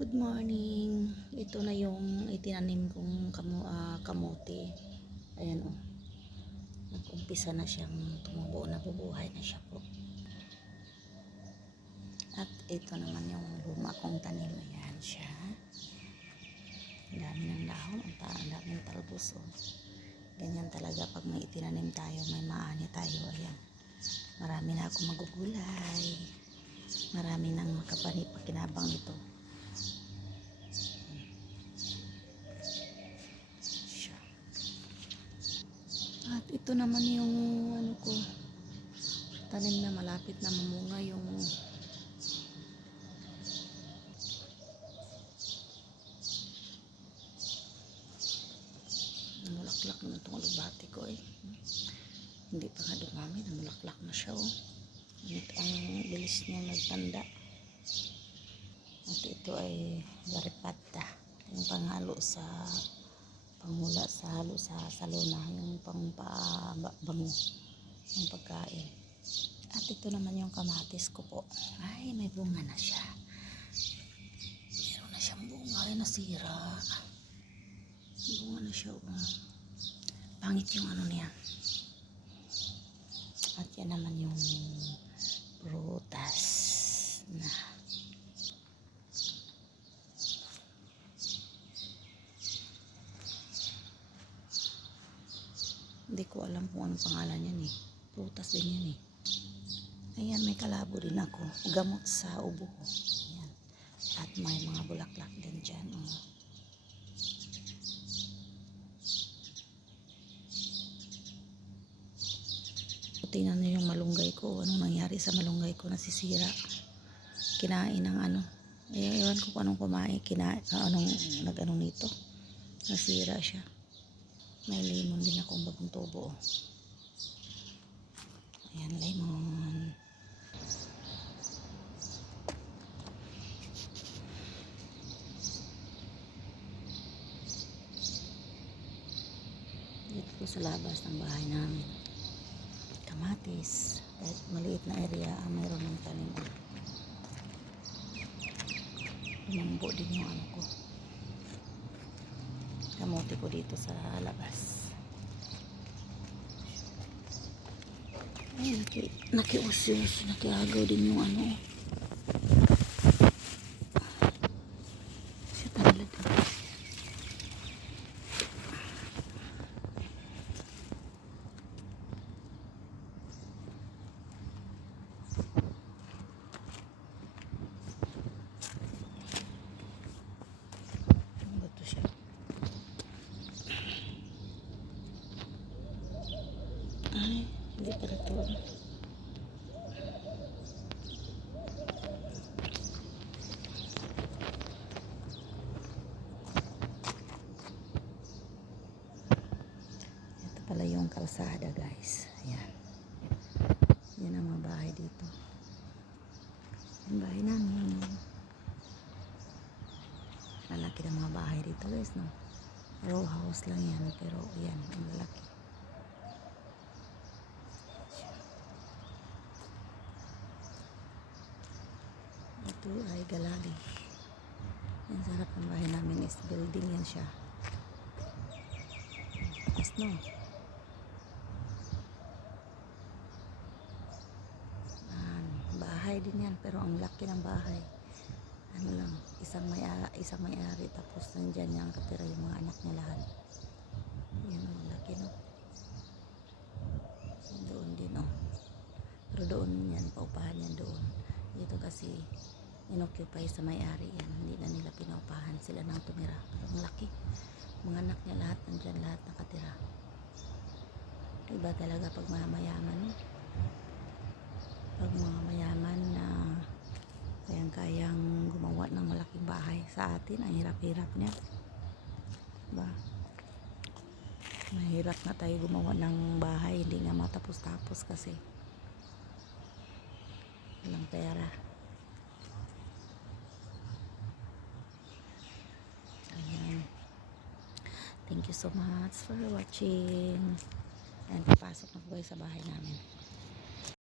Good morning. Ito na yung itinanim kong kamote. Ayan o. Nag-umpisa na siyang tumubo, nabubuhay na siya po. At ito naman yung luma kong tanim. Ayan siya. Ang dami ng dahon. Ang dami ng talbos o. Ganyan talaga pag may itinanim tayo, may maani tayo. Ayan. Marami na akong magugulay. Marami nang makapanipakinabang ito. At ito naman yung tanim na malapit na mamunga yung namulaklak na itong alubati ko eh. Hindi pa nga dumami, namulaklak na siya oh. Ang bilis niya nagtanda. At ito ay garipata, yung panghalo sa panghula sa halo sa salona, yung pangpabango ng pagkain. At ito naman yung kamatis ko po. Ay, may bunga na siya. Meron na siyang bunga. Ay, nasira. Bunga na siya. Pangit yung ano niya. At yan naman yung prutas na hindi ko alam kung anong pangalan yan eh. Prutas din yan eh. Ayan, may kalabo din ako. Gamot sa ubo ko. Ayan. At may mga bulaklak din dyan. Oh. Tingnan nyo yung malunggay ko. Anong nangyari sa malunggay ko? Nasisira. Kinain ng ano. Ewan ko kung anong kumain. Anong nag-ano nito. Nasira siya. May lemon din akong bagong tubo. Ayan, lemon. Dito po sa labas ng bahay namin. Kamatis. Kahit maliit na area, mayroon ng tanim. Lumambo din yung ano ko. Kamote ko dito sa labas. Ay, nakiusyos. Nakiagaw din yung ano. Siya talaga. Bato siya. Ay, hindi pala ito. Ito pala yung kalsada guys. Ayan. Yan ang mga bahay dito. Yung bahay namin. Lalaki ng mga bahay dito guys, no? Row house lang yan. Pero yan, ang lalaki. Ito ay galali. Yan sa harap ng bahay namin is building yan siya. Taas no. Bahay din yan pero ang laki ng bahay. Ano lang, isang may-ari tapos nandyan yung katira yung mga anak niya lahat. Yan ang laki no. Doon din oh. Pero doon yan, paupahan yan doon. Dito kasi inoccupy sa may-ari yan. Hindi na nila pinaupahan, sila nang tumira. Pero ang laki. Mga anak niya lahat, nandyan lahat nakatira. Iba talaga pag mga mayaman. Pag mga mayaman na kayang gumawa ng malaking bahay. Sa atin, ang hirap-hirap niya. Diba? Mahirap na tayo gumawa ng bahay. Hindi nga matapos-tapos kasi walang pera. Ayan. Thank you so much for watching. And papasok na po kayo sa bahay namin.